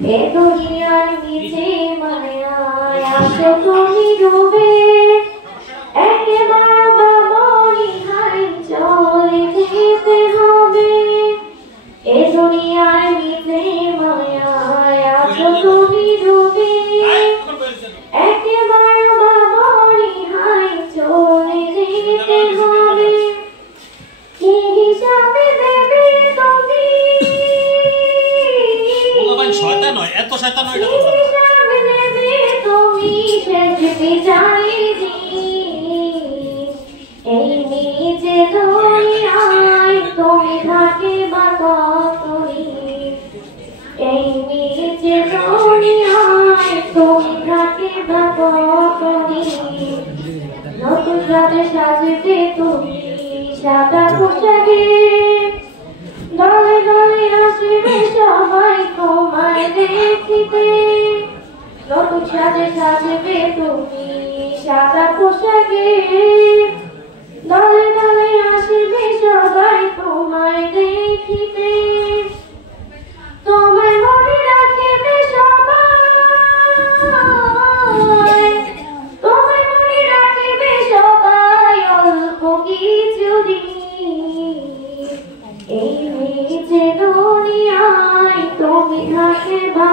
এ দুনিয়ার নিচে মায়ায় আসো তুমি ডুবে একেবারে বাবরি হাই চলে যেতে হবে এ দুনিয়ার নিচে মায়ায় আসো তুমি ডুবে একেবারে বাবরি হাই চলে যেতে হবে কি হিসাবে দেবে তুমি শয়তান নয় এত শয়তান নয় তুমি সেজতে চাইনি এই নিচে দুনিয়ায় তুমি থাকে বা কতদিন এই নিচে দুনিয়ায় তুমি থাকে বা কতদিন নতুন সাজে সাজতে তুমি সাদা পোশাকে দলে দলে আসবে সবাই তোমায় দেখিতে নতুন সাজে সাজবে তুমি সাদা পোশাকে দলে দলে আসবে সবাই তোমায় দেখিতে তোমায় মনে রাখিবে সবাই তোমায় মনে রাখিবে সবাই অল্প কিছুদিন এই নিচে দুনিয়ায় তুমি থাকে বা